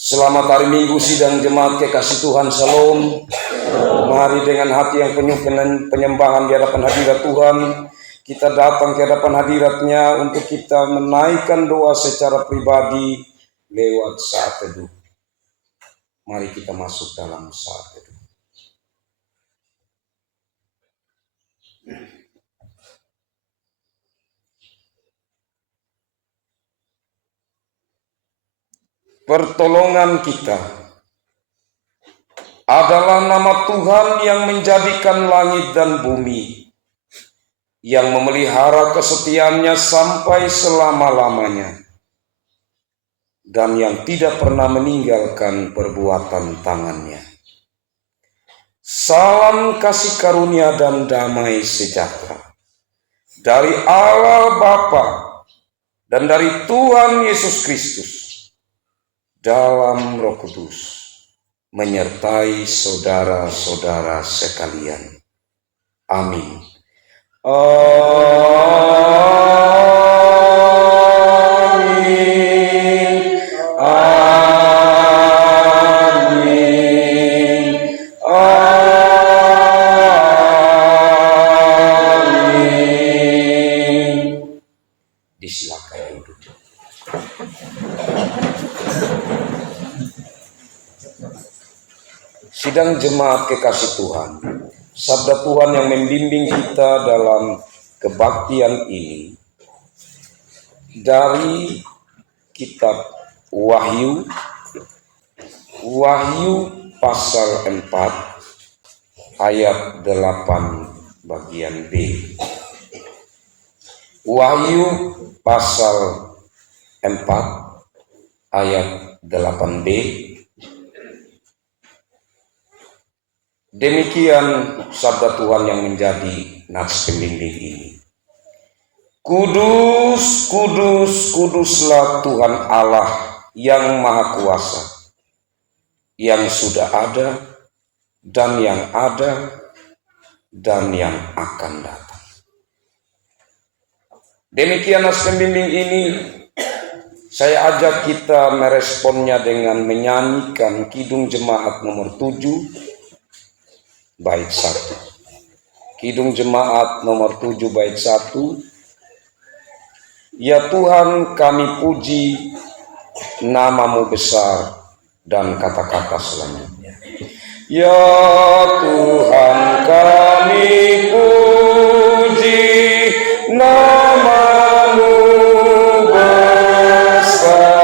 Selamat hari Minggu sidang jemaat kekasih Tuhan, Shalom. Mari dengan hati yang penuh penyembahan di hadapan hadirat Tuhan, kita datang ke hadapan hadiratnya untuk kita menaikkan doa secara pribadi lewat saat teduh. Mari kita masuk dalam saat teduh. Pertolongan kita adalah nama Tuhan yang menjadikan langit dan bumi, yang memelihara kesetiaannya sampai selama-lamanya, dan yang tidak pernah meninggalkan perbuatan tangannya. Salam kasih karunia dan damai sejahtera dari Allah Bapa dan dari Tuhan Yesus Kristus dalam Roh Kudus menyertai saudara-saudara sekalian. Amin. Amin. Amin. Amin. Disilakan duduk. Sidang jemaat kekasih Tuhan, sabda Tuhan yang membimbing kita dalam kebaktian ini dari kitab Wahyu pasal 4 ayat 8 bagian B. Wahyu pasal 4 ayat 8b. Demikian sabda Tuhan yang menjadi nats pembimbing ini. Kudus, kudus, kuduslah Tuhan Allah yang Maha Kuasa, yang sudah ada dan yang ada dan yang akan datang. Demikian nats pembimbing ini. Saya ajak kita meresponnya dengan menyanyikan Kidung Jemaat nomor 7 bait 1. Kidung Jemaat nomor 7 bait 1. Ya Tuhan, kami puji nama-Mu besar, dan kata-kata selanjutnya. Ya Tuhan, kami puji nama-Mu besar.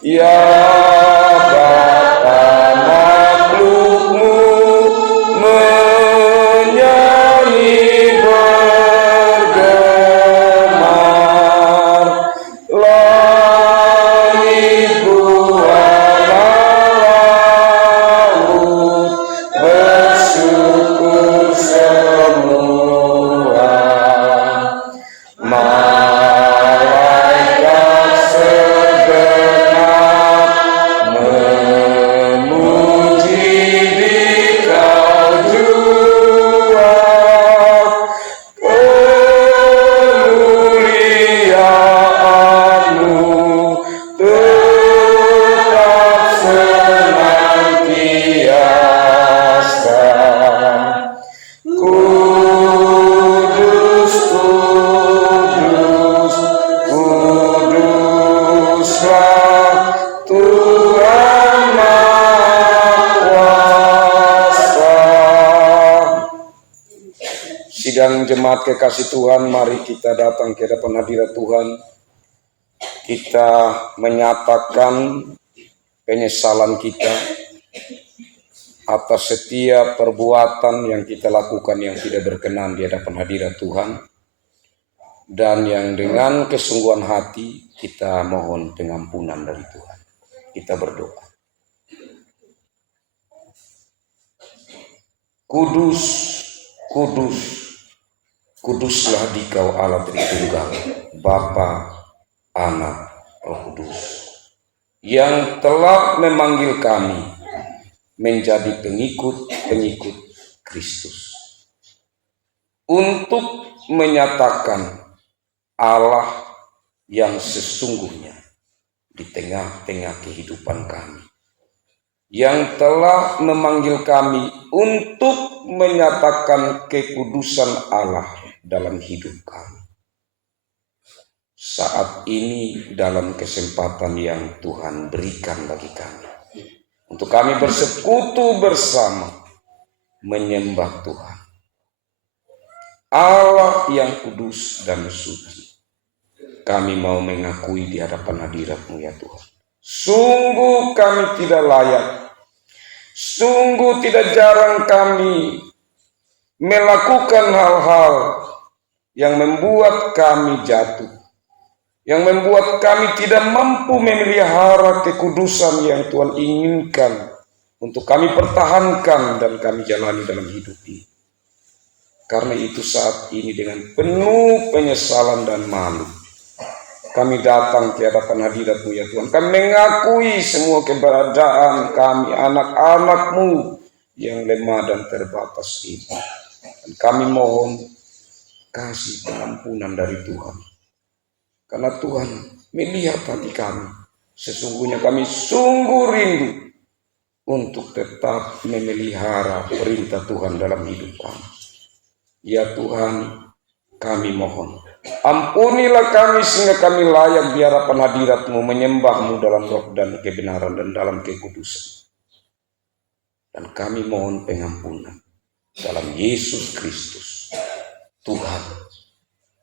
Ya sidang jemaat kekasih Tuhan, mari kita datang ke hadapan hadirat Tuhan. Kita menyatakan penyesalan kita atas setiap perbuatan yang kita lakukan yang tidak berkenan di hadapan hadirat Tuhan, dan yang dengan kesungguhan hati kita mohon pengampunan dari Tuhan. Kita berdoa. Kudus, kudus, kuduslah Dikau Allah Tritunggal, Bapa, Anak, Roh Kudus, yang telah memanggil kami menjadi pengikut-pengikut Kristus, untuk menyatakan Allah yang sesungguhnya di tengah-tengah kehidupan kami, yang telah memanggil kami untuk menyatakan kekudusan Allah dalam hidup kami. Saat ini dalam kesempatan yang Tuhan berikan bagi kami, untuk kami bersekutu bersama menyembah Tuhan, Allah yang kudus dan suci. Kami mau mengakui di hadapan hadirat-Mu ya Tuhan, sungguh kami tidak layak, sungguh tidak jarang kami melakukan hal-hal yang membuat kami jatuh, yang membuat kami tidak mampu memelihara kekudusan yang Tuhan inginkan untuk kami pertahankan dan kami jalani dalam hidup ini. Karena itu saat ini dengan penuh penyesalan dan malu, kami datang ke hadapan hadirat-Mu ya Tuhan. Kami mengakui semua keberadaan kami, anak-anak-Mu yang lemah dan terbatas ini. Dan kami mohon kasih pengampunan dari Tuhan. Karena Tuhan melihat hati kami. Sesungguhnya kami sungguh rindu untuk tetap memelihara perintah Tuhan dalam hidup kami. Ya Tuhan, kami mohon, ampunilah kami sehingga kami layak di hadapan hadirat-Mu, menyembah-Mu dalam roh dan kebenaran dan dalam kekudusan. Dan kami mohon pengampunan dalam Yesus Kristus, Tuhan,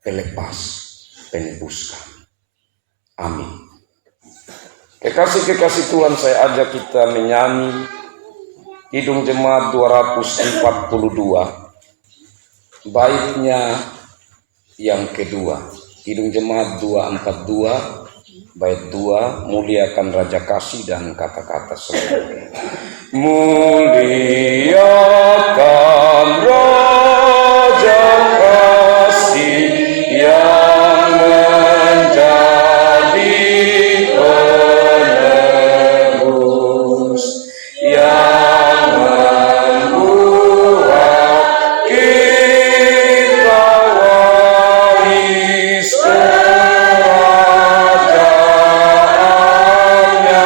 pelepas, penebus kami. Amin. Kekasih-kekasih Tuhan, saya ajak kita menyanyi Kidung Jemaat 242, baitnya yang kedua. Kidung Jemaat 242, bait 2, muliakan Raja Kasih dan kata-kata selanjutnya. Muliakan Raja Kasih yang menjadi penebus, yang membuat kita waris kerajaannya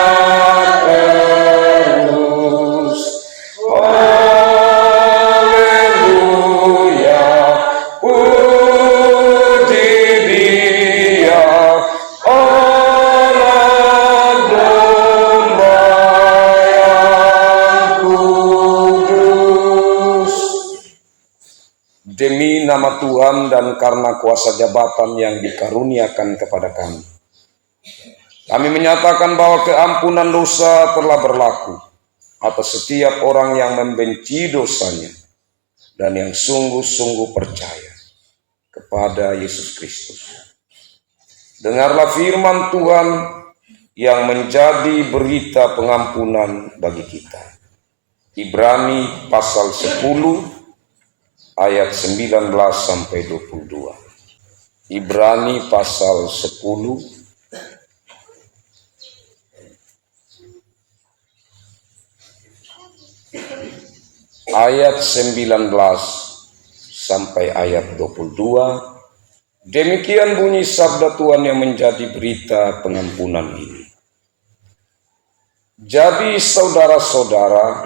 terus. Haleluya, puji Dia, anak domba yang kudus. Demi nama Tuhan dan karena kuasa jabatan yang dikaruniakan kepada kami, kami menyatakan bahwa keampunan dosa telah berlaku atas setiap orang yang membenci dosanya dan yang sungguh-sungguh percaya kepada Yesus Kristus. Dengarlah firman Tuhan yang menjadi berita pengampunan bagi kita. Ibrani pasal 10 ayat 19 sampai 22. Ibrani pasal 10 ayat 19 sampai ayat 22. Demikian bunyi sabda Tuhan yang menjadi berita pengampunan ini. Jadi saudara-saudara,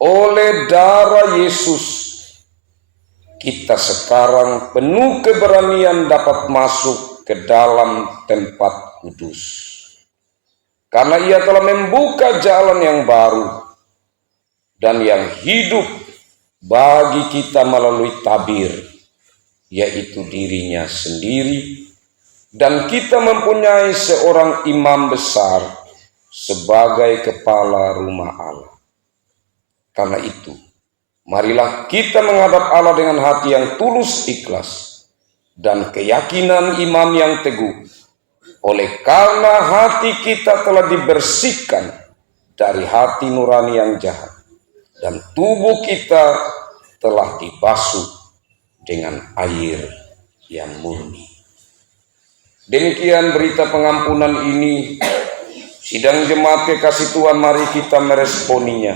oleh darah Yesus kita sekarang penuh keberanian dapat masuk ke dalam tempat kudus. Karena Ia telah membuka jalan yang baru dan yang hidup bagi kita melalui tabir, yaitu dirinya sendiri, dan kita mempunyai seorang imam besar sebagai kepala rumah Allah. Karena itu, marilah kita menghadap Allah dengan hati yang tulus ikhlas dan keyakinan iman yang teguh. Oleh karena hati kita telah dibersihkan dari hati nurani yang jahat, dan tubuh kita telah dibasuh dengan air yang murni. Demikian berita pengampunan ini. Sidang jemaat kekasih Tuhan, mari kita meresponinya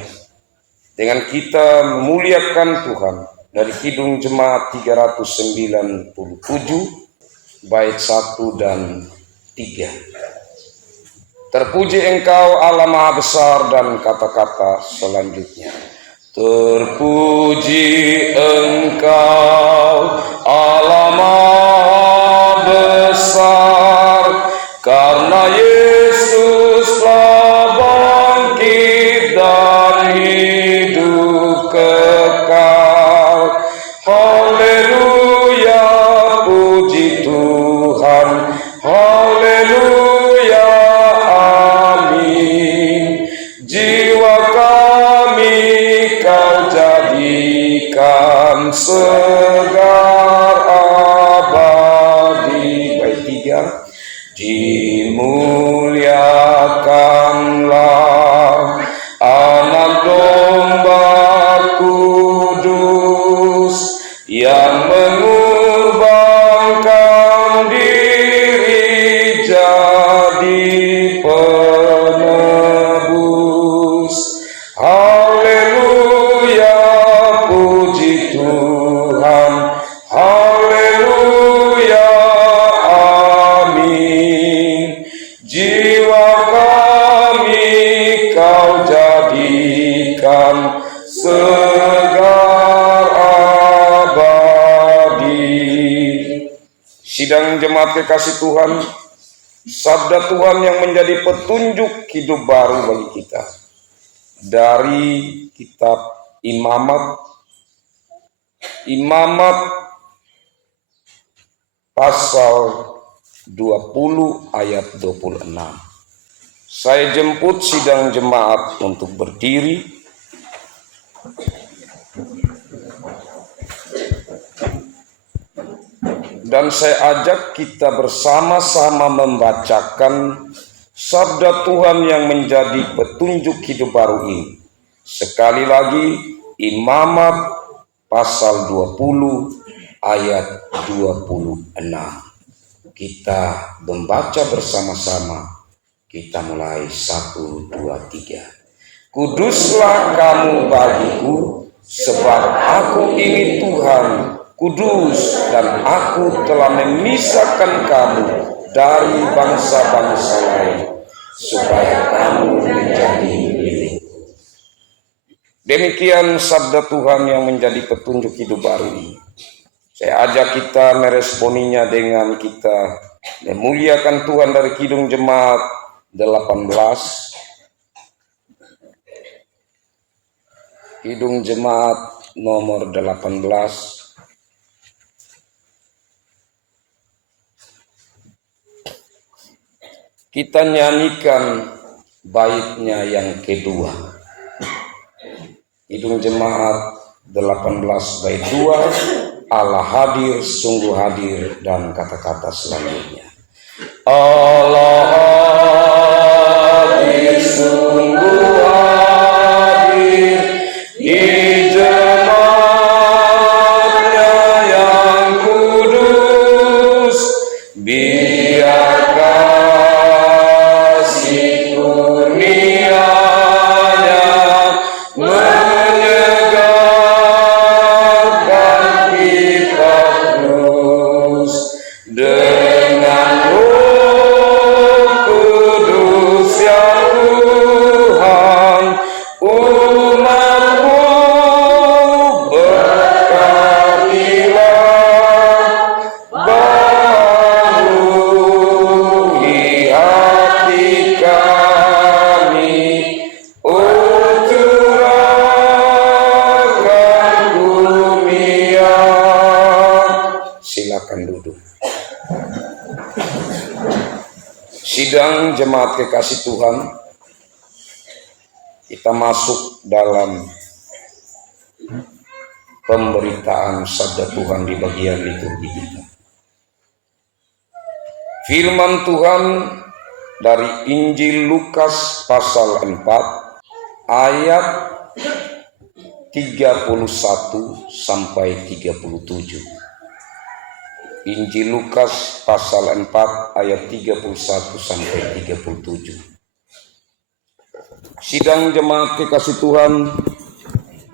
dengan kita memuliakan Tuhan dari Kidung Jemaat 397 bait 1 dan 3. Terpuji Engkau Allah Maha Besar, dan kata-kata selanjutnya. Terpuji Engkau Allah Maha Besar, karena Yesus telah bangkit dan hidup kekal. Haleluya, puji Tuhan. Haleluya, amin. Jiwa kami Kau jadikan segar abadi. Bait 3. Dimuliakanlah Anak Domba Kudus yang mengorbankan diri jadi penebus. Haleluya, puji Tuhan. Haleluya, amin. Jiwa kami Kau jadikan segar abadi. Sidang jemaat kekasih Tuhan, sabda Tuhan yang menjadi petunjuk hidup baru bagi kita dari kitab Imamat pasal 20 ayat 26. Saya jemput sidang jemaat untuk berdiri. Dan saya ajak kita bersama-sama membacakan sabda Tuhan yang menjadi petunjuk hidup baru ini. Sekali lagi, Imamat pasal 20 ayat 26. Kita membaca bersama-sama. Kita mulai 1, 2, 3. Kuduslah kamu bagiku, sebab aku ini Tuhan, kudus, dan aku telah memisahkan kamu dari bangsa-bangsa lain, supaya kamu menjadi milikku. Demikian sabda Tuhan yang menjadi petunjuk hidup baru ini. Saya ajak kita meresponinya dengan kita memuliakan Tuhan dari Kidung Jemaat 18. Kidung Jemaat nomor 18. Kita nyanyikan baitnya yang kedua. Kidung Jemaat 18 bait 2. Allah hadir, sungguh hadir, dan kata-kata selanjutnya. Allah hadir, sungguh hadir di jemaatnya yang kudus. Biar kasih kurnianya menyegarkan kita terus. Dengan Roh Kudus ya Tuhan, umat-Mu berkatilah, baharui hati kami, curahkan dunia. Silakan duduk. Sidang jemaat kekasih Tuhan, kita masuk dalam pemberitaan sabda Tuhan di bagian liturgi kita. Firman Tuhan dari Injil Lukas pasal 4 ayat 31 sampai 37. Injil Lukas pasal 4 ayat 31 sampai 37. Sidang jemaat kekasih Tuhan,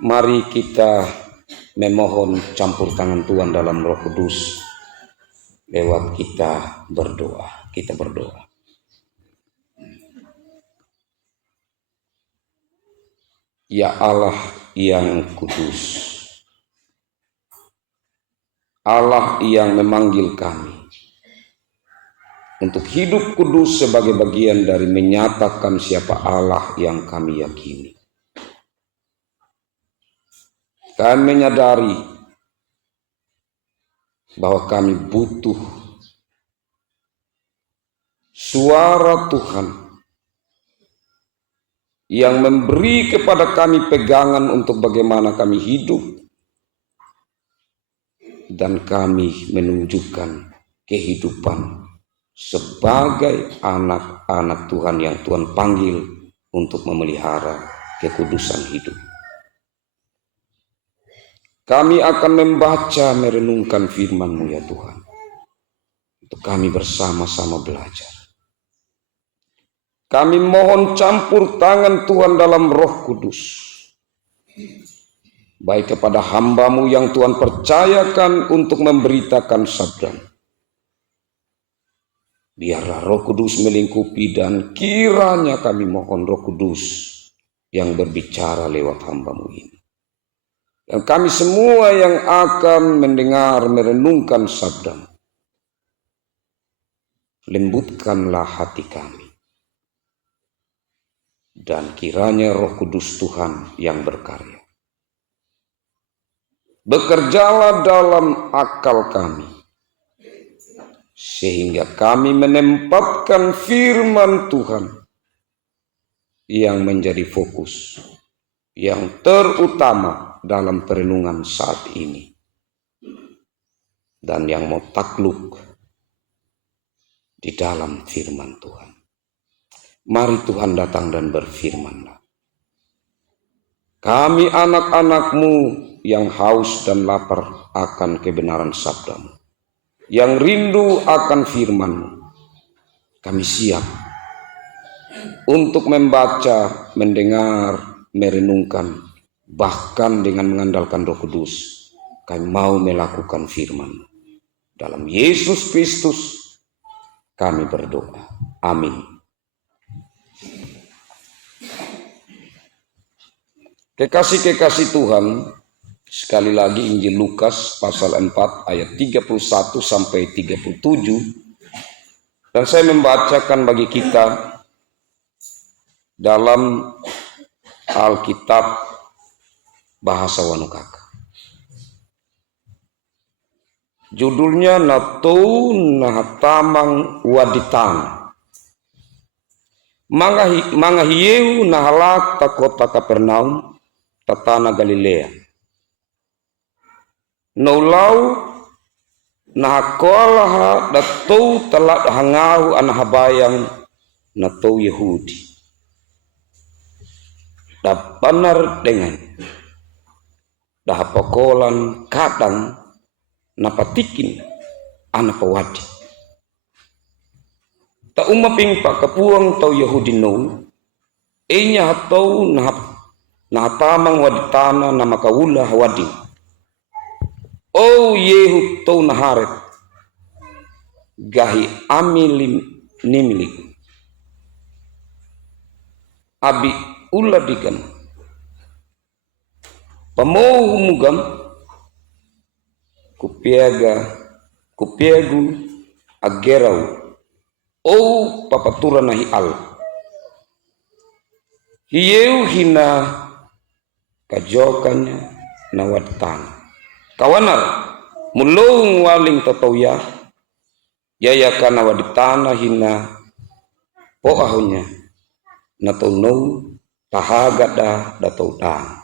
mari kita memohon campur tangan Tuhan dalam Roh Kudus lewat kita berdoa. Kita berdoa. Ya Allah yang kudus, Allah yang memanggil kami untuk hidup kudus sebagai bagian dari menyatakan siapa Allah yang kami yakini. Kami menyadari bahwa kami butuh suara Tuhan yang memberi kepada kami pegangan untuk bagaimana kami hidup, dan kami menunjukkan kehidupan sebagai anak-anak Tuhan yang Tuhan panggil untuk memelihara kekudusan hidup. Kami akan membaca, merenungkan firman-Mu ya Tuhan, untuk kami bersama-sama belajar. Kami mohon campur tangan Tuhan dalam Roh Kudus, baik kepada hamba-Mu yang Tuhan percayakan untuk memberitakan sabda. Biarlah Roh Kudus melingkupi, dan kiranya kami mohon Roh Kudus yang berbicara lewat hamba-Mu ini. Dan kami semua yang akan mendengar, merenungkan sabda-Mu, lembutkanlah hati kami. Dan kiranya Roh Kudus Tuhan yang berkarya, bekerjalah dalam akal kami, sehingga kami menempatkan firman Tuhan yang menjadi fokus, yang terutama dalam perenungan saat ini, dan yang mau takluk di dalam firman Tuhan. Mari Tuhan datang dan berfirman-Lah. Kami anak-anak-Mu yang haus dan lapar akan kebenaran sabda-Mu, yang rindu akan firman-Mu. Kami siap untuk membaca, mendengar, merenungkan, bahkan dengan mengandalkan Roh Kudus, kami mau melakukan firman-Mu. Dalam Yesus Kristus kami berdoa. Amin. Kekasih-kekasih Tuhan, sekali lagi Injil Lukas pasal 4 ayat 31 sampai 37. Dan saya membacakan bagi kita dalam Alkitab bahasa Wanukaka. Judulnya Natou Nahatamang Waditan. Mangahieu nahalak ta kota Kapernaum, tatana Galilea. Naulau nahakolaha datou telat hangahu anahabayang natou Yahudi. Dapanar dengan dahapakolan kadang napatikin anapawadi. Ta umaping pakapuang tau Yahudi no, enya hatau nahatamang waditana na makaulah wading. O Yehu tau naharet gahi amilim nimilik abi uladikan pamohumugam kupiagu agerau o papatura nahi al hiyeu hina kajokannya nawadtan kawanar mulung waling tatauya yaya kana waditana hina poahunya nataunou tahagada datauda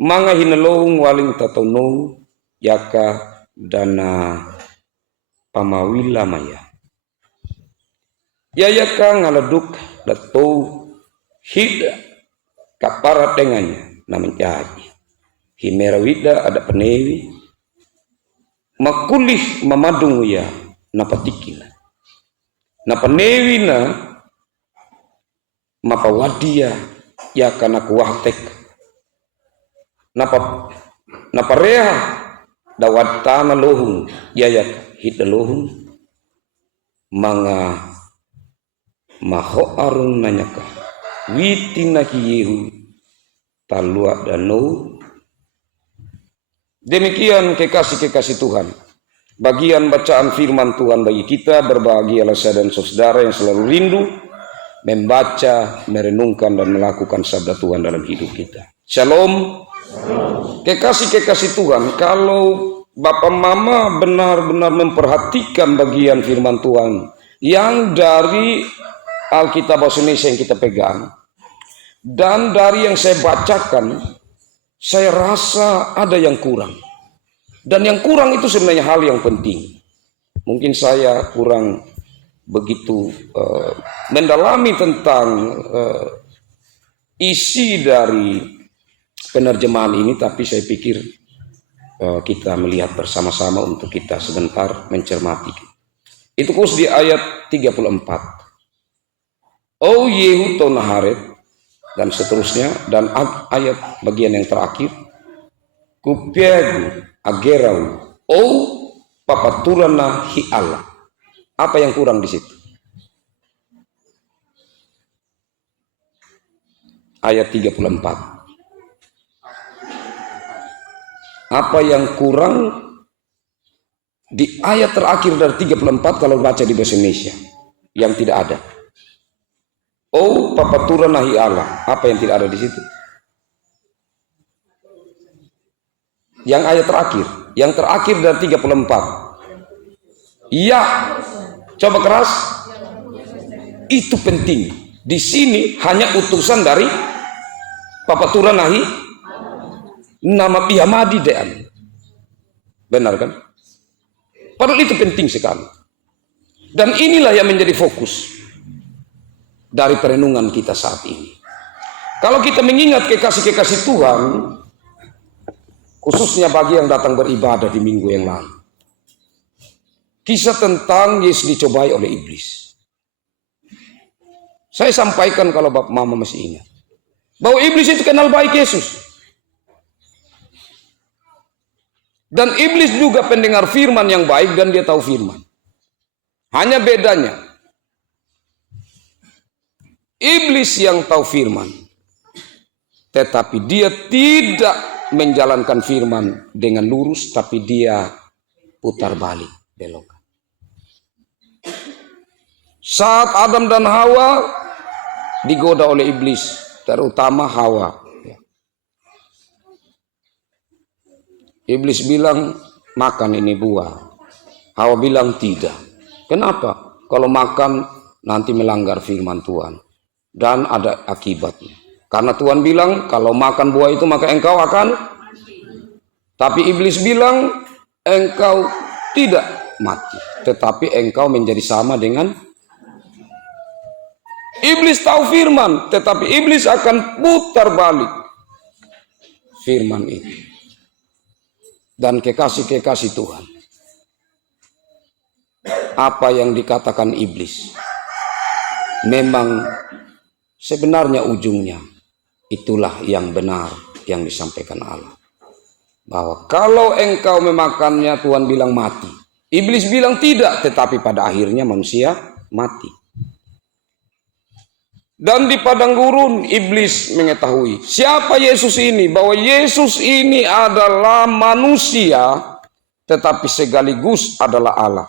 manga hina lung waling tataunou yaka dana pamawila maya yaya ka ngaladuk datou hida kapara dengannya namanya himerawida ada penewi makulih mamadung ya napatikina napanewi na mapawadia ya kana kuwahtek napareha dawatana lohung yayak hita lohung manga maho arung nanyaka witina ki Yehu Talua dan Nuh. Demikian kekasih-kekasih Tuhan. Bagian bacaan firman Tuhan bagi kita, berbahagialah saya dan saudara yang selalu rindu membaca, merenungkan dan melakukan sabda Tuhan dalam hidup kita. Shalom. Kekasih-kekasih Tuhan, kalau Bapak Mama benar-benar memperhatikan bagian firman Tuhan yang dari Alkitab Bahasa Indonesia yang kita pegang dan dari yang saya bacakan, saya rasa ada yang kurang. Dan yang kurang itu sebenarnya hal yang penting. Mungkin saya kurang begitu mendalami tentang isi dari penerjemahan ini, tapi saya pikir kita melihat bersama-sama untuk kita sebentar mencermati. Itu khusus di ayat 34. O Yehu Tonaharet dan seterusnya, dan ayat bagian yang terakhir, Kupiagu Agerau O Papaturana Hi Allah. Apa yang kurang di situ? Ayat 34. Apa yang kurang di ayat terakhir dari 34 kalau baca di bahasa Indonesia yang tidak ada? Oh, Papaturana Hi Allah. Apa yang tidak ada di situ? Yang ayat terakhir, yang terakhir dari 34. Iya, coba keras. Itu penting. Di sini hanya utusan dari Papaturana Hi nama Pihamadi Dean. Benar kan? Padahal itu penting sekali. Dan inilah yang menjadi fokus dari perenungan kita saat ini. Kalau kita mengingat kekasih-kekasih Tuhan, khususnya bagi yang datang beribadah di minggu yang lalu, kisah tentang Yesus dicobai oleh iblis. Saya sampaikan kalau Bapak Mama masih ingat, bahwa iblis itu kenal baik Yesus. Dan iblis juga pendengar firman yang baik dan dia tahu firman. Hanya bedanya, iblis yang tahu firman, tetapi dia tidak menjalankan firman dengan lurus, tapi dia putar balik, belok. Saat Adam dan Hawa digoda oleh iblis, terutama Hawa. Iblis bilang, makan ini buah. Hawa bilang tidak. Kenapa? Kalau makan nanti melanggar firman Tuhan. Dan ada akibatnya. Karena Tuhan bilang, kalau makan buah itu maka engkau akan. Tapi iblis bilang, engkau tidak mati. Tetapi engkau menjadi sama dengan. Iblis tahu firman, tetapi iblis akan putar balik firman itu. Dan kekasih-kekasih Tuhan, apa yang dikatakan iblis memang sebenarnya ujungnya itulah yang benar yang disampaikan Allah, bahwa kalau engkau memakannya, Tuhan bilang mati. Iblis bilang tidak, tetapi pada akhirnya manusia mati. Dan di padang gurun iblis mengetahui siapa Yesus ini, bahwa Yesus ini adalah manusia tetapi sekaligus adalah Allah.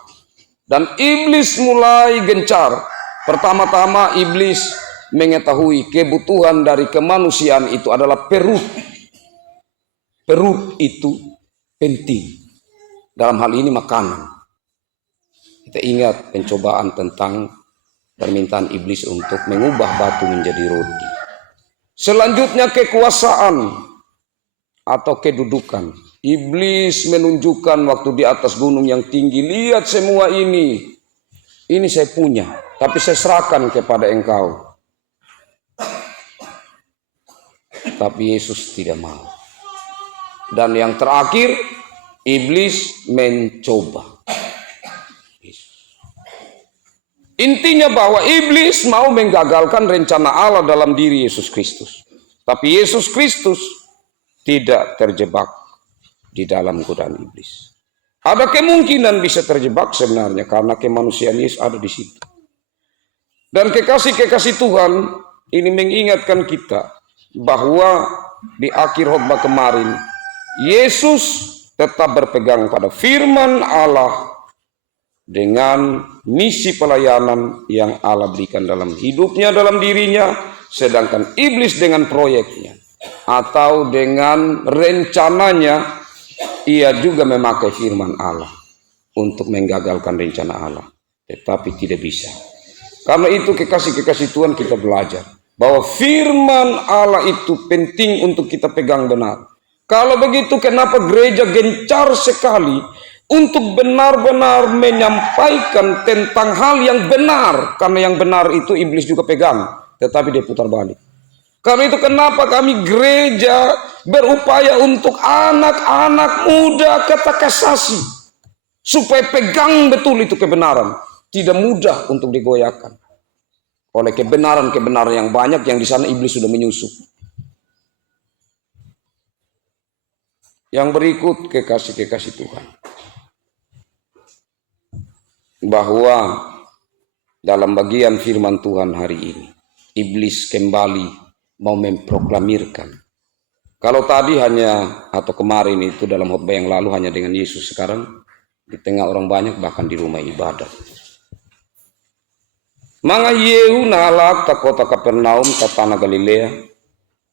Dan iblis mulai gencar. Pertama-tama iblis mengetahui kebutuhan dari kemanusiaan itu adalah perut. Perut itu penting. Dalam hal ini makanan. Kita ingat pencobaan tentang permintaan iblis untuk mengubah batu menjadi roti. Selanjutnya kekuasaan atau kedudukan. Iblis menunjukkan waktu di atas gunung yang tinggi, lihat semua ini. Ini saya punya, tapi saya serahkan kepada engkau. Tapi Yesus tidak mau. Dan yang terakhir, iblis mencoba. Intinya bahwa iblis mau menggagalkan rencana Allah dalam diri Yesus Kristus. Tapi Yesus Kristus tidak terjebak di dalam godaan iblis. Ada kemungkinan bisa terjebak sebenarnya karena kemanusiaan Yesus ada di situ. Dan kekasih-kekasih Tuhan ini mengingatkan kita bahwa di akhir khotbah kemarin, Yesus tetap berpegang pada firman Allah dengan misi pelayanan yang Allah berikan dalam hidupnya, dalam dirinya, sedangkan iblis dengan proyeknya atau dengan rencananya, ia juga memakai firman Allah untuk menggagalkan rencana Allah, tetapi tidak bisa. Karena itu kekasih-kekasih Tuhan, kita belajar bahwa firman Allah itu penting untuk kita pegang benar. Kalau begitu, kenapa gereja gencar sekali untuk benar-benar menyampaikan tentang hal yang benar? Karena yang benar itu iblis juga pegang, tetapi dia putar balik. Karena itu kenapa kami gereja berupaya untuk anak-anak muda katekisasi, supaya pegang betul itu kebenaran. Tidak mudah untuk digoyahkan oleh kebenaran-kebenaran yang banyak yang di sana iblis sudah menyusup. Yang berikut, kekasih-kekasih Tuhan, bahwa dalam bagian firman Tuhan hari ini, iblis kembali mau memproklamirkan. Kalau tadi hanya, atau kemarin itu dalam khotbah yang lalu hanya dengan Yesus, sekarang di tengah orang banyak, bahkan di rumah ibadah. Mga Yehu nalak ta kota Kapernaum ta tanah Galilea,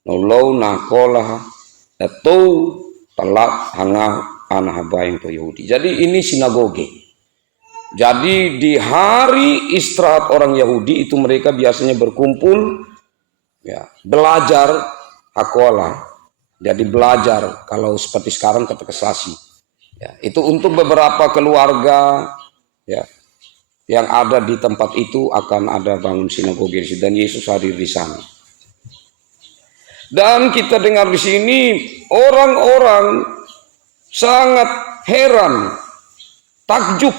nolou na kolah atau talak hanga anak habayang to Yahudi. Jadi ini sinagoge. Jadi di hari istirahat orang Yahudi itu mereka biasanya berkumpul, ya, belajar hakola. Jadi belajar, kalau seperti sekarang katekisasi. Ya, itu untuk beberapa keluarga, ya, yang ada di tempat itu akan ada bangun sinagoge, dan Yesus hadir di sana. Dan kita dengar di sini orang-orang sangat heran, takjub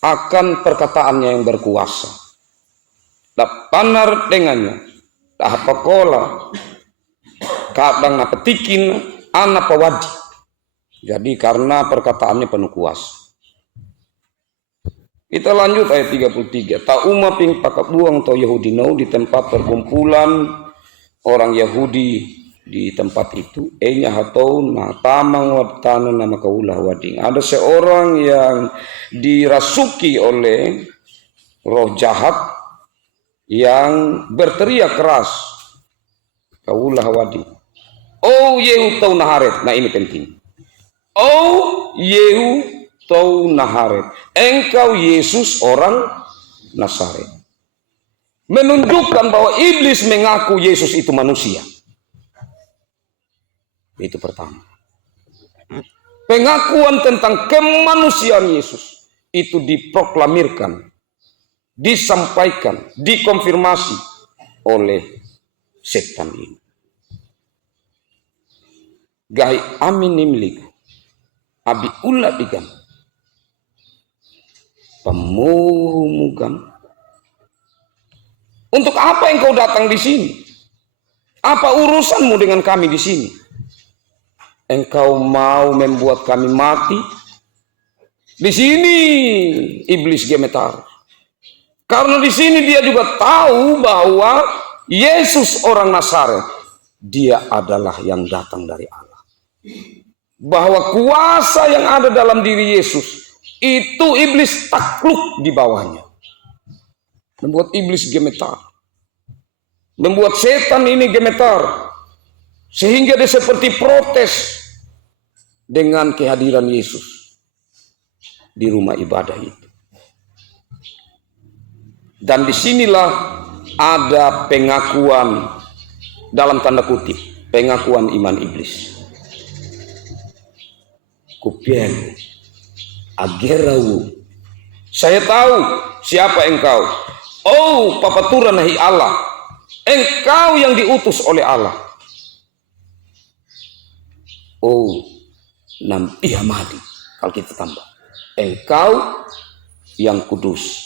akan perkataannya yang berkuasa. Panar dengannya, apa kola, kadang napetikin, anak pawadi. Jadi karena perkataannya penuh kuasa. Kita lanjut ayat 33. Tauma ping pakabuang to Yahudi nau di tempat perkumpulan orang Yahudi di tempat itu. Enya hatau na tamang watana nama kaulah wading. Ada seorang yang dirasuki oleh roh jahat yang berteriak keras. Kaulah wading. Oh Yehu tau naharet. Nah ini penting. Oh Yehu tau naharet. Engkau Yesus orang Nazaret. Menunjukkan bahwa iblis mengaku Yesus itu manusia. Itu pertama. Pengakuan tentang kemanusiaan Yesus itu diproklamirkan, disampaikan, dikonfirmasi oleh setan ini. Gai amin nimlik abi ulat igam pemuhumugam. Untuk apa engkau datang di sini? Apa urusanmu dengan kami di sini? Engkau mau membuat kami mati? Di sini iblis gemetar. Karena di sini dia juga tahu bahwa Yesus orang Nazaret, dia adalah yang datang dari Allah. Bahwa kuasa yang ada dalam diri Yesus itu iblis takluk di bawahnya. Membuat iblis gemetar. Membuat setan ini gemetar. Sehingga dia seperti protes dengan kehadiran Yesus di rumah ibadah itu. Dan disinilah ada pengakuan, dalam tanda kutip, pengakuan iman iblis. Kupien agerau, saya tahu siapa engkau. Oh papaturan nahi Allah, engkau yang diutus oleh Allah. Oh nampi hamadi, kalau kita tambah, engkau yang kudus,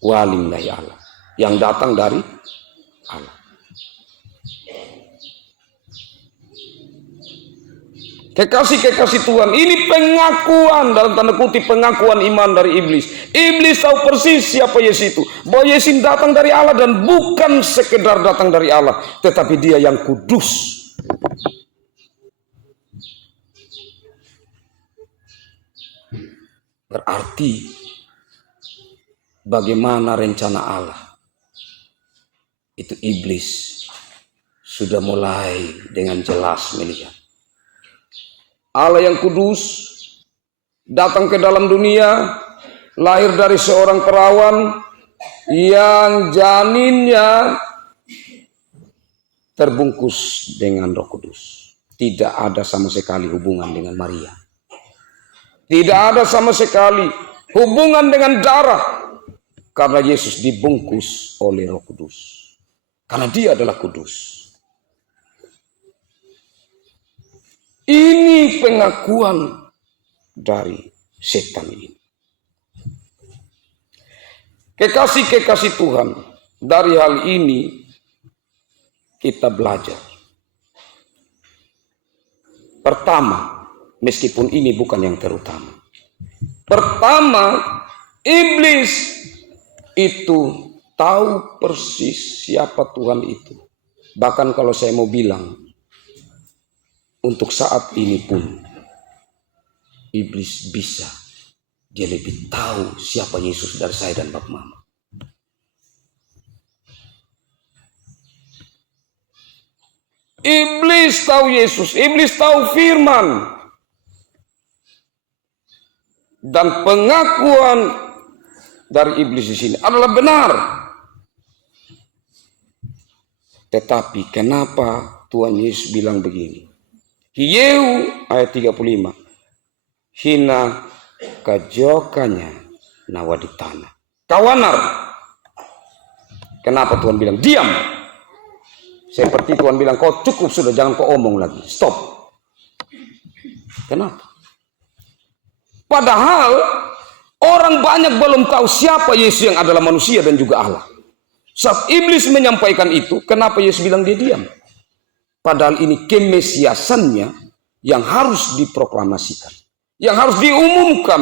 walim nahi Allah, yang datang dari Allah. Kekasih-kekasih Tuhan, ini pengakuan, dalam tanda kutip pengakuan iman dari iblis. Iblis tahu persis siapa Yesus itu. Bahwa Yesus datang dari Allah dan bukan sekedar datang dari Allah, tetapi dia yang kudus. Berarti bagaimana rencana Allah? Itu iblis sudah mulai dengan jelas melihat. Allah yang kudus datang ke dalam dunia, lahir dari seorang perawan yang janinnya terbungkus dengan Roh Kudus. Tidak ada sama sekali hubungan dengan Maria. Tidak ada sama sekali hubungan dengan darah. Karena Yesus dibungkus oleh Roh Kudus. Karena dia adalah kudus. Ini pengakuan dari setan ini. Kekasih-kekasih Tuhan, dari hal ini kita belajar. Pertama, meskipun ini bukan yang terutama. Pertama, iblis itu tahu persis siapa Tuhan itu. Bahkan kalau saya mau bilang, untuk saat ini pun iblis bisa. Dia lebih tahu siapa Yesus dari saya dan Bapak Mama. Iblis tahu Yesus, iblis tahu firman. Dan pengakuan dari iblis di sini adalah benar. Tetapi kenapa Tuhan Yesus bilang begini? Hieu ayat 35. Hina kajokanya nawa di tanah. Kawanar. Kenapa Tuhan bilang diam? Seperti Tuhan bilang kau cukup sudah, jangan kau omong lagi. Stop. Kenapa? Padahal orang banyak belum tahu siapa Yesus yang adalah manusia dan juga Allah. Saat iblis menyampaikan itu, kenapa Yesus bilang dia diam? Padahal ini kemesiasannya yang harus diproklamasikan. Yang harus diumumkan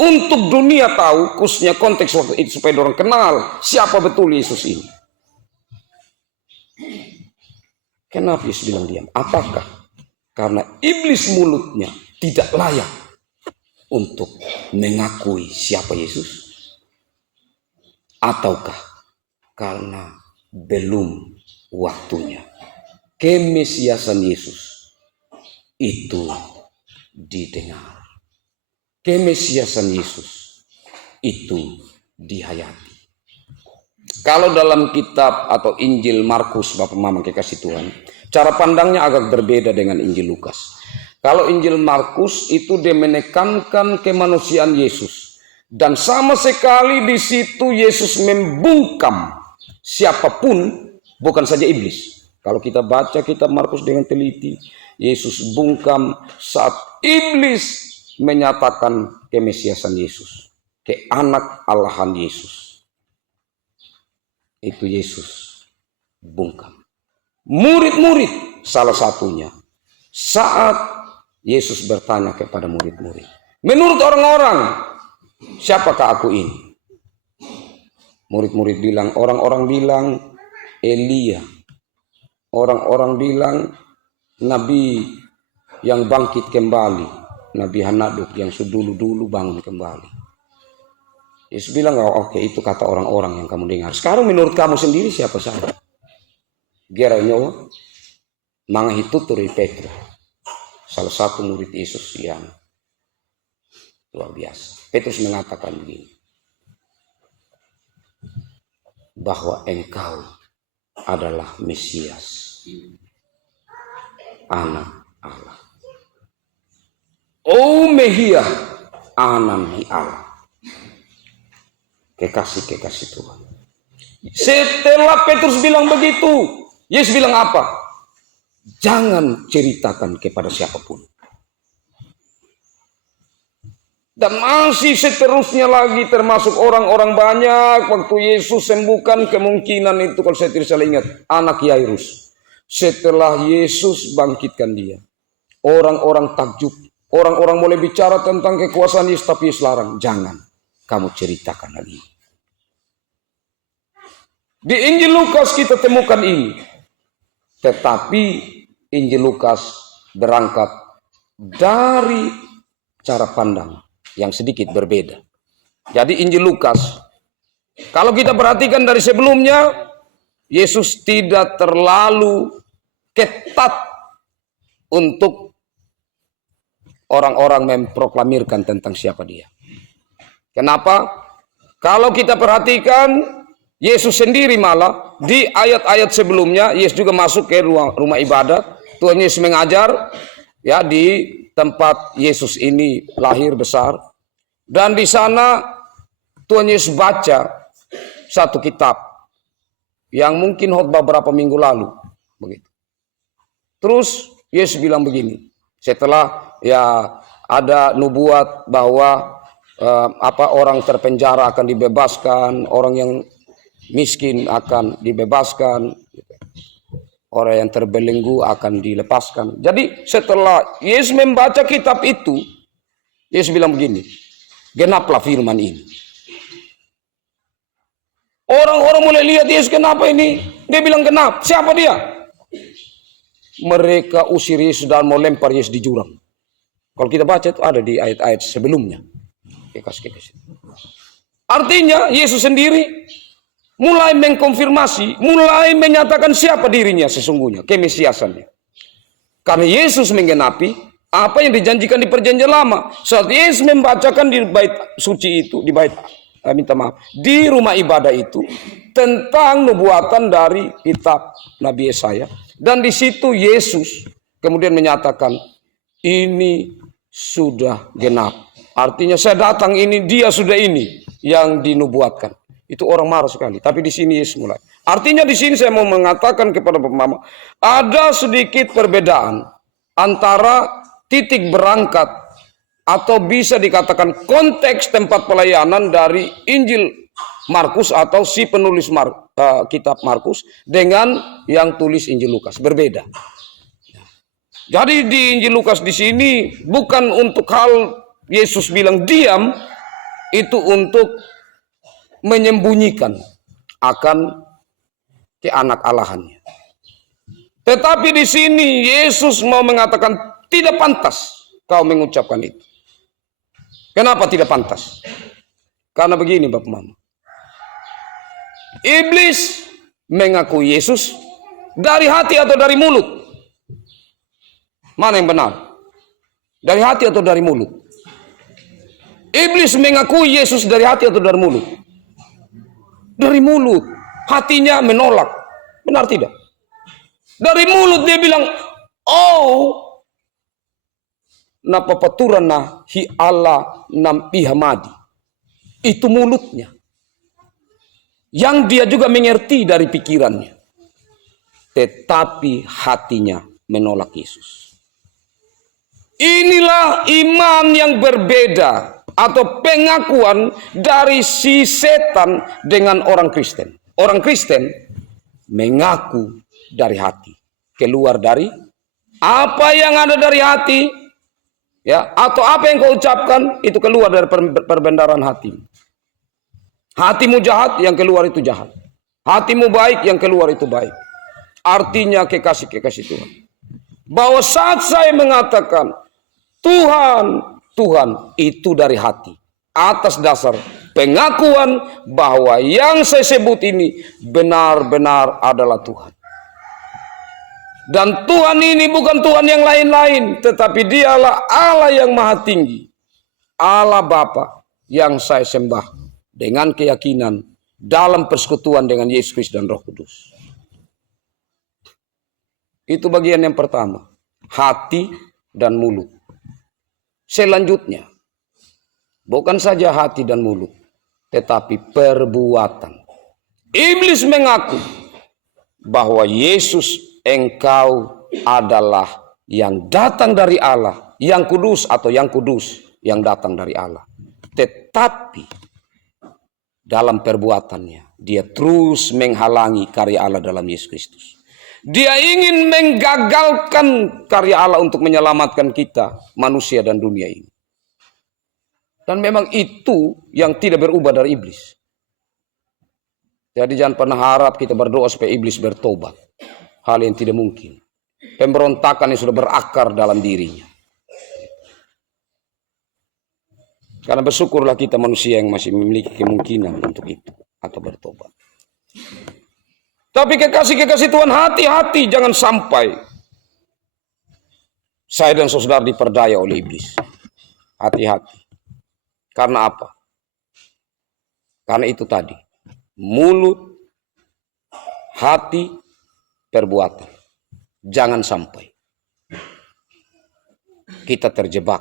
untuk dunia tahu, khususnya konteks waktu itu, supaya orang kenal siapa betul Yesus ini. Kenapa Yesus bilang diam? Apakah karena iblis mulutnya tidak layak untuk mengakui siapa Yesus? Ataukah karena belum waktunya kemesiasan Yesus itu didengar? Kemesiasan Yesus itu dihayati. Kalau dalam kitab atau Injil Markus, Bapak Mama kekasih Tuhan, cara pandangnya agak berbeda dengan Injil Lukas. Kalau Injil Markus itu dia menekankan kemanusiaan Yesus. Dan sama sekali di situ Yesus membungkam siapapun, bukan saja iblis. Kalau kita baca kitab Markus dengan teliti, Yesus bungkam saat iblis menyatakan kemesiasan Yesus, keanak Allahan Yesus. Itu Yesus bungkam. Murid-murid salah satunya saat Yesus bertanya kepada murid-murid, menurut orang-orang siapakah aku ini? Murid-murid bilang, orang-orang bilang Elia. Orang-orang bilang Nabi yang bangkit kembali, Nabi Hanaduk yang sedulu-dulu bangun kembali. Yesus bilang, oh, oke, itu kata orang-orang yang kamu dengar. Sekarang menurut kamu sendiri siapa saya? Geranyo mangahituturi Petrus, salah satu murid Yesus yang luar biasa. Petrus mengatakan begini, bahwa engkau adalah Mesias, anak Allah. Oh Mehia, anan hi Allah. Kekasih-kekasih Tuhan. Setelah Petrus bilang begitu, Yesus bilang apa? Jangan ceritakan kepada siapapun. Dan masih seterusnya lagi, termasuk orang-orang banyak. Waktu Yesus sembuhkan, kemungkinan itu kalau saya tidak salah ingat, anak Yairus. Setelah Yesus bangkitkan dia, Orang-orang takjub. Orang-orang mulai bicara tentang kekuasaan Yesus, tapi Yesus larang. Jangan kamu ceritakan lagi. Di Injil Lukas kita temukan ini. Tetapi Injil Lukas berangkat dari cara pandang yang sedikit berbeda. Jadi Injil Lukas, kalau kita perhatikan dari sebelumnya, Yesus tidak terlalu ketat untuk orang-orang memproklamirkan tentang siapa dia. Kenapa? Kalau kita perhatikan, Yesus sendiri malah di ayat-ayat sebelumnya, Yesus juga masuk ke rumah ibadat. Tuhan Yesus mengajar ya di tempat Yesus ini lahir besar. Dan di sana Tuhan Yesus baca satu kitab yang mungkin khotbah beberapa minggu lalu, begitu. Terus Yesus bilang begini, setelah ya ada nubuat bahwa orang terpenjara akan dibebaskan, orang yang miskin akan dibebaskan, orang yang terbelenggu akan dilepaskan. Jadi setelah Yesus membaca kitab itu, Yesus bilang begini, genaplah firman ini. Orang-orang mulai lihat Yesus, kenapa ini? Dia bilang genap. Siapa dia? Mereka usir Yesus dan mau lempar Yesus di jurang. Kalau kita baca itu ada di ayat-ayat sebelumnya. Artinya Yesus sendiri mulai mengkonfirmasi, mulai menyatakan siapa dirinya sesungguhnya, kemesiasannya. Karena Yesus menggenapi apa yang dijanjikan di perjanjian lama. Saat Yesus membacakan di bait suci itu, di rumah ibadah itu tentang nubuatan dari kitab Nabi Yesaya, dan di situ Yesus kemudian menyatakan ini sudah genap. Artinya saya datang ini, dia sudah ini yang dinubuatkan. Itu orang marah sekali. Tapi di sini Yesus mulai. Artinya di sini saya mau mengatakan kepada Bapak Mama, ada sedikit perbedaan antara titik berangkat atau bisa dikatakan konteks tempat pelayanan dari Injil Markus atau si penulis kitab Markus dengan yang tulis Injil Lukas. Berbeda. Jadi di Injil Lukas di sini bukan untuk hal Yesus bilang diam, itu untuk menyembunyikan akan keanak-alahannya. Tetapi di sini Yesus mau mengatakan tidak pantas kau mengucapkan itu. Kenapa tidak pantas? Karena begini Bapak Mama. Iblis mengaku Yesus dari hati atau dari mulut? Mana yang benar? Dari hati atau dari mulut? Iblis mengakui Yesus dari hati atau dari mulut? Dari mulut. Hatinya menolak. Benar tidak? Dari mulut dia bilang, oh, napa paturana hi Allah nam ihamadi. Itu mulutnya. Yang dia juga mengerti dari pikirannya. Tetapi hatinya menolak Yesus. Inilah iman yang berbeda atau pengakuan dari si setan dengan orang Kristen. Orang Kristen mengaku dari hati, keluar dari apa yang ada dari hati, ya, atau apa yang kau ucapkan itu keluar dari perbendaharaan hatimu. Hatimu jahat, yang keluar itu jahat. Hatimu baik, yang keluar itu baik. Artinya kekasih Tuhan. Bahwa saat saya mengatakan Tuhan, Tuhan itu dari hati. Atas dasar pengakuan bahwa yang saya sebut ini benar-benar adalah Tuhan. Dan Tuhan ini bukan Tuhan yang lain-lain. Tetapi dialah Allah yang maha tinggi. Allah Bapa yang saya sembah dengan keyakinan dalam persekutuan dengan Yesus Kristus dan Roh Kudus. Itu bagian yang pertama. Hati dan mulut. Selanjutnya, bukan saja hati dan mulut, tetapi perbuatan. Iblis mengaku bahwa Yesus, engkau adalah yang datang dari Allah, yang kudus atau yang kudus yang datang dari Allah. Tetapi dalam perbuatannya, dia terus menghalangi karya Allah dalam Yesus Kristus. Dia ingin menggagalkan karya Allah untuk menyelamatkan kita, manusia dan dunia ini. Dan memang itu yang tidak berubah dari iblis. Jadi jangan pernah harap kita berdoa supaya iblis bertobat. Hal yang tidak mungkin. Pemberontakan yang sudah berakar dalam dirinya. Karena bersyukurlah kita manusia yang masih memiliki kemungkinan untuk itu. Atau bertobat. Tapi kekasih-kekasih Tuhan, hati-hati jangan sampai saya dan saudara diperdaya oleh iblis. Hati-hati. Karena apa? Karena itu tadi. Mulut, hati, perbuatan. Jangan sampai kita terjebak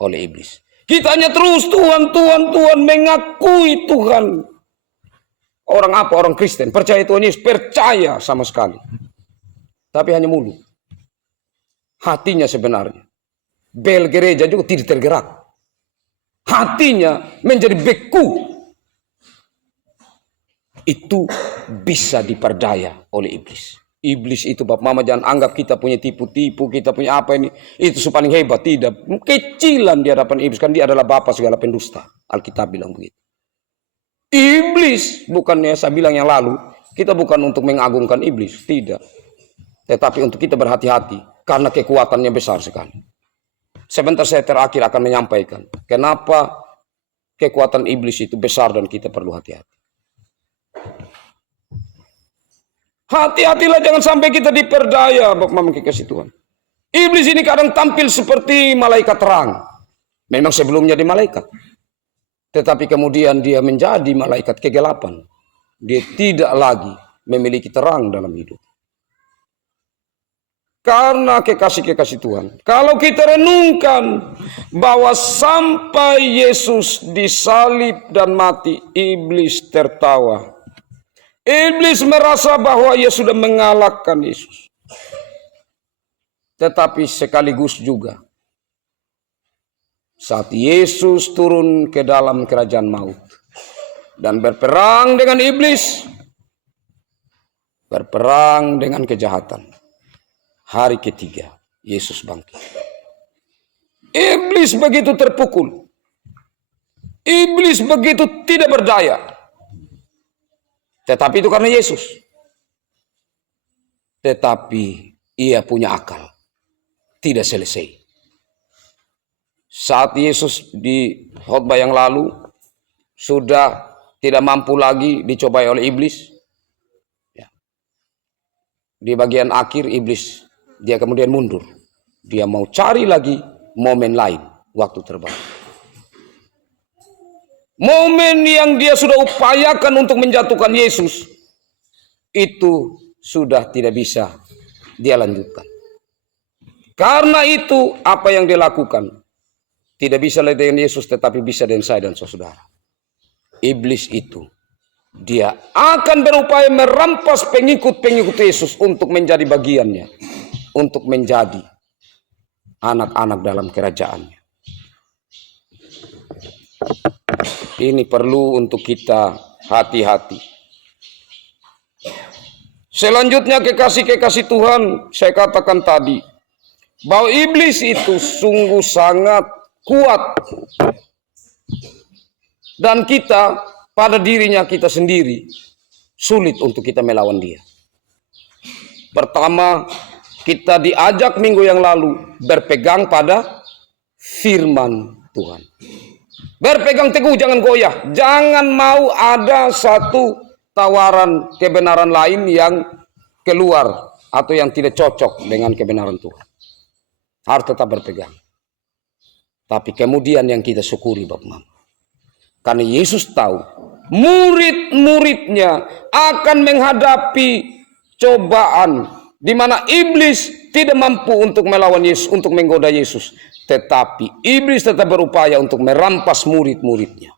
oleh iblis. Kita hanya terus Tuhan, Tuhan, Tuhan, mengakui Tuhan. Orang apa? Orang Kristen. Percaya Tuhan Yesus. Percaya sama sekali. Tapi hanya mulut. Hatinya sebenarnya. Bel gereja juga tidak tergerak. Hatinya menjadi beku. Itu bisa diperdaya oleh iblis. Iblis itu Bapak Mama jangan anggap kita punya tipu-tipu, kita punya apa ini. Itu paling hebat. Tidak. Kecilan di hadapan iblis. Kan dia adalah Bapa segala pendusta. Alkitab bilang begitu. Iblis, bukannya saya bilang yang lalu, kita bukan untuk mengagungkan iblis. Tidak. Tetapi untuk kita berhati-hati. Karena kekuatannya besar sekali. Sebentar saya terakhir akan menyampaikan. Kenapa kekuatan iblis itu besar dan kita perlu hati-hati. Hati-hatilah jangan sampai kita diperdaya, Bapak Mama kekasih Tuhan. Iblis ini kadang tampil seperti malaikat terang. Memang sebelumnya di malaikat. Tetapi kemudian dia menjadi malaikat kegelapan. Dia tidak lagi memiliki terang dalam hidup. Karena kekasih-kekasih Tuhan. Kalau kita renungkan bahwa sampai Yesus disalib dan mati, iblis tertawa. Iblis merasa bahwa ia sudah mengalahkan Yesus. Tetapi sekaligus juga saat Yesus turun ke dalam kerajaan maut dan berperang dengan iblis, berperang dengan kejahatan. Hari ketiga, Yesus bangkit. Iblis begitu terpukul. Iblis begitu tidak berdaya. Tetapi itu karena Yesus. Tetapi ia punya akal. Tidak selesai. Saat Yesus di khotbah yang lalu sudah tidak mampu lagi dicobai oleh iblis. Di bagian akhir iblis dia kemudian mundur. Dia mau cari lagi momen lain waktu terbang. Momen yang dia sudah upayakan untuk menjatuhkan Yesus itu sudah tidak bisa dia lanjutkan. Karena itu apa yang dia lakukan tidak bisa dengan Yesus tetapi bisa dengan saya dan saudara. Iblis itu dia akan berupaya merampas pengikut-pengikut Yesus untuk menjadi bagiannya. Untuk menjadi anak-anak dalam kerajaannya. Ini perlu untuk kita hati-hati. Selanjutnya kekasih-kekasih Tuhan, saya katakan tadi bahwa iblis itu sungguh sangat kuat. Dan kita pada dirinya kita sendiri sulit untuk kita melawan dia. Pertama, kita diajak minggu yang lalu berpegang pada firman Tuhan. Berpegang teguh, jangan goyah. Jangan mau ada satu tawaran kebenaran lain yang keluar atau yang tidak cocok dengan kebenaran Tuhan. Harus tetap berpegang. Tapi kemudian yang kita syukuri Bapak Mama. Karena Yesus tahu murid-muridnya akan menghadapi cobaan di mana iblis tidak mampu untuk melawan Yesus, untuk menggoda Yesus. Tetapi iblis tetap berupaya untuk merampas murid-muridnya.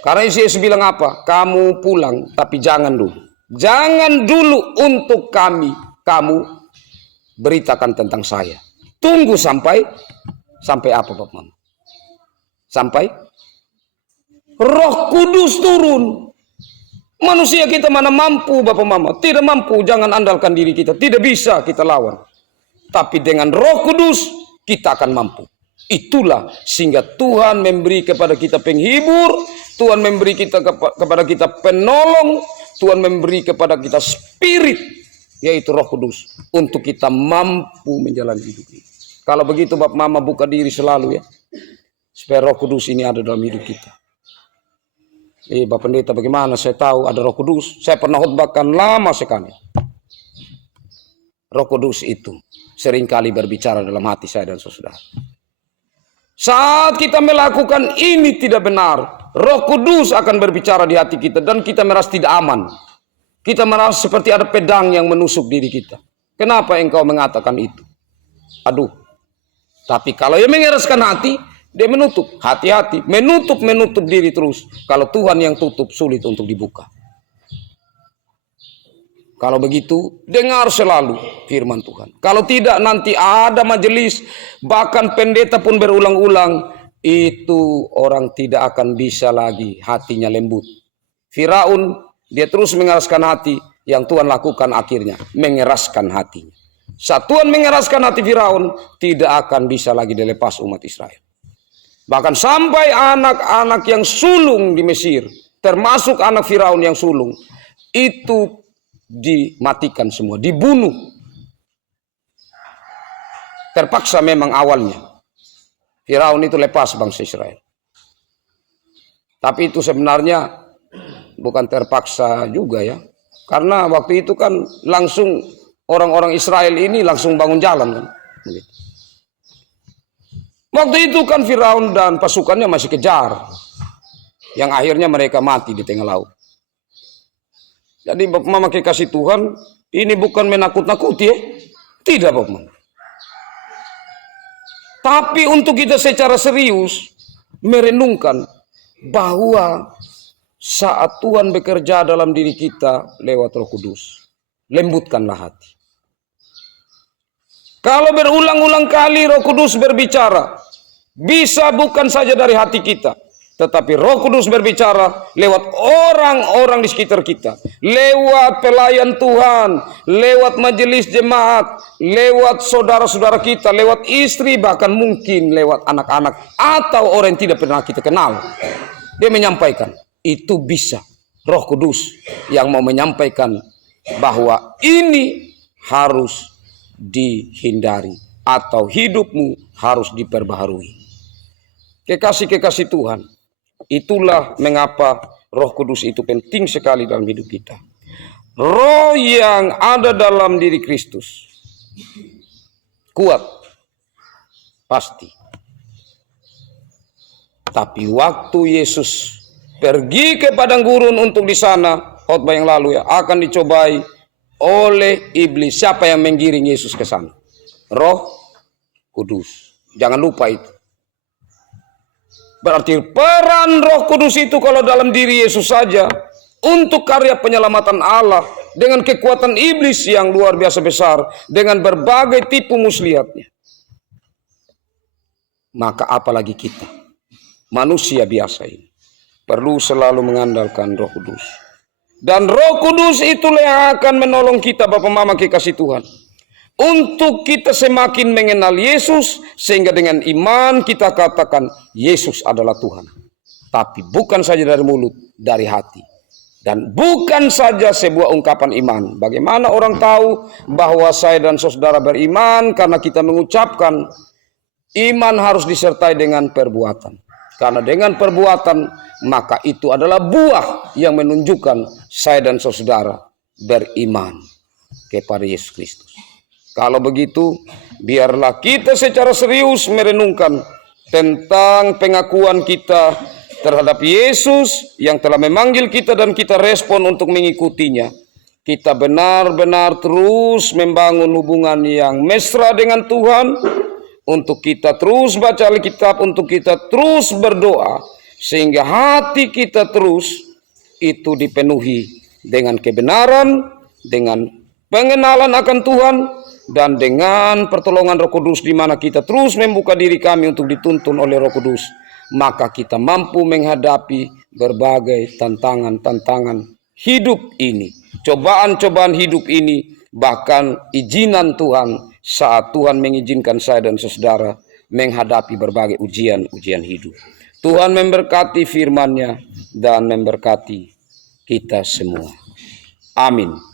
Karena Yesus bilang apa? Kamu pulang, tapi jangan dulu. Jangan dulu untuk kami, kamu beritakan tentang saya. Tunggu sampai apa Bapak Mama? Sampai Roh Kudus turun. Manusia kita mana mampu, Bapak Mama? Tidak mampu, jangan andalkan diri kita. Tidak bisa kita lawan. Tapi dengan Roh Kudus kita akan mampu. Itulah sehingga Tuhan memberi kepada kita penghibur, Tuhan memberi kita kepada kita penolong, Tuhan memberi kepada kita spirit, yaitu Roh Kudus, untuk kita mampu menjalani hidup ini. Kalau begitu Bapak Mama buka diri selalu ya, supaya Roh Kudus ini ada dalam hidup kita. Bapak Pendeta, bagaimana saya tahu ada Roh Kudus? Saya pernah khotbahkan lama sekali. Roh Kudus itu seringkali berbicara dalam hati saya dan saudara. Saat kita melakukan ini tidak benar, Roh Kudus akan berbicara di hati kita dan kita merasa tidak aman. Kita merasa seperti ada pedang yang menusuk diri kita. Kenapa engkau mengatakan itu? Aduh. Tapi kalau yang mengeraskan hati, dia menutup. Hati-hati, menutup diri terus. Kalau Tuhan yang tutup, sulit untuk dibuka. Kalau begitu, dengar selalu firman Tuhan. Kalau tidak, nanti ada majelis, bahkan pendeta pun berulang-ulang, itu orang tidak akan bisa lagi hatinya lembut. Firaun, dia terus mengeraskan hati, yang Tuhan lakukan akhirnya, mengeraskan hatinya. Saat Tuhan mengeraskan hati Firaun, tidak akan bisa lagi dilepas umat Israel. Bahkan sampai anak-anak yang sulung di Mesir, termasuk anak Firaun yang sulung, itu dimatikan semua, dibunuh. Terpaksa memang awalnya. Firaun itu lepas bangsa Israel. Tapi itu sebenarnya bukan terpaksa juga ya. Karena waktu itu kan langsung orang-orang Israel ini langsung bangun jalan kan. Begitu. Waktu itu kan Firaun dan pasukannya masih kejar. Yang akhirnya mereka mati di tengah laut. Jadi Bapak Mama kekasih Tuhan, ini bukan menakut-nakuti ya. Tidak Bapak Mama. Tapi untuk kita secara serius merenungkan bahwa saat Tuhan bekerja dalam diri kita lewat Roh Kudus, lembutkanlah hati. Kalau berulang-ulang kali Roh Kudus berbicara, bisa bukan saja dari hati kita, tetapi Roh Kudus berbicara lewat orang-orang di sekitar kita, lewat pelayan Tuhan, lewat majelis jemaat, lewat saudara-saudara kita, lewat istri, bahkan mungkin lewat anak-anak atau orang yang tidak pernah kita kenal. Dia menyampaikan, itu bisa Roh Kudus yang mau menyampaikan bahwa ini harus dihindari atau hidupmu harus diperbaharui. Kekasih-kekasih Tuhan, itulah mengapa Roh Kudus itu penting sekali dalam hidup kita. Roh yang ada dalam diri Kristus kuat, pasti. Tapi waktu Yesus pergi ke padang gurun untuk di sana, khotbah yang lalu ya, akan dicobai oleh iblis. Siapa yang menggiring Yesus ke sana? Roh Kudus. Jangan lupa itu. Berarti peran Roh Kudus itu kalau dalam diri Yesus saja untuk karya penyelamatan Allah dengan kekuatan iblis yang luar biasa besar dengan berbagai tipu muslihatnya. Maka apalagi kita, manusia biasa ini, perlu selalu mengandalkan Roh Kudus. Dan Roh Kudus itulah yang akan menolong kita Bapak Mama kekasih Tuhan. Untuk kita semakin mengenal Yesus, sehingga dengan iman kita katakan Yesus adalah Tuhan. Tapi bukan saja dari mulut, dari hati. Dan bukan saja sebuah ungkapan iman. Bagaimana orang tahu bahwa saya dan saudara beriman? Karena kita mengucapkan, iman harus disertai dengan perbuatan. Karena dengan perbuatan, maka itu adalah buah yang menunjukkan saya dan saudara beriman kepada Yesus Kristus. Kalau begitu, biarlah kita secara serius merenungkan tentang pengakuan kita terhadap Yesus yang telah memanggil kita dan kita respon untuk mengikutinya. Kita benar-benar terus membangun hubungan yang mesra dengan Tuhan, untuk kita terus baca Alkitab, untuk kita terus berdoa, sehingga hati kita terus itu dipenuhi dengan kebenaran, dengan pengenalan akan Tuhan, dan dengan pertolongan Roh Kudus, di mana kita terus membuka diri kami untuk dituntun oleh Roh Kudus, maka kita mampu menghadapi berbagai tantangan-tantangan hidup ini, cobaan-cobaan hidup ini, bahkan izinan Tuhan saat Tuhan mengizinkan saya dan saudara menghadapi berbagai ujian-ujian hidup. Tuhan memberkati firman-Nya dan memberkati kita semua. Amin.